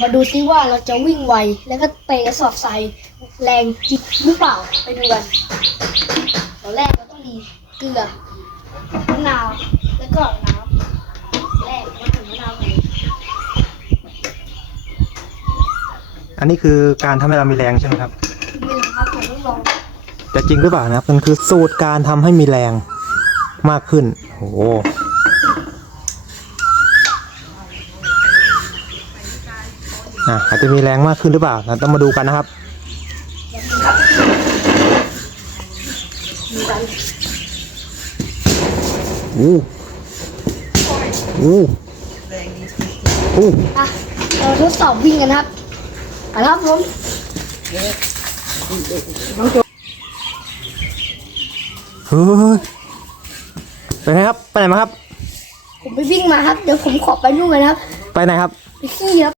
มาดูซิว่าเราจะวิ่งไว แล้วก็เตะกระสอบทรายแรงจริงหรือเปล่า ไปดูกันตอนแรกเราต้องมีเกลือมะนาว แล้วก็น้ำแรกมาถึงมะนาวก่อนอันนี้คือการทำให้เรามีแรงใช่ไหมครับนี่นะครับผมต้องลองแต่จริงหรือเปล่านะครับ มันคือสูตรการทำให้มีแรงมากขึ้น โอ้โห อะอาจจะมีแรงมากขึ้นหรือเปล่าเราต้องมาดูกันนะครับดูกันอู้อู้อู้อะเราทดสอบวิ่งกันครับเอาละครับผมเฮ้ยไปไหนครับ ไปไหนมาครับ ผมไปวิ่งมาครับ เดี๋ยวผมขอไปนู่นกันครับ ไปไหนครับ ไปขี้ครับ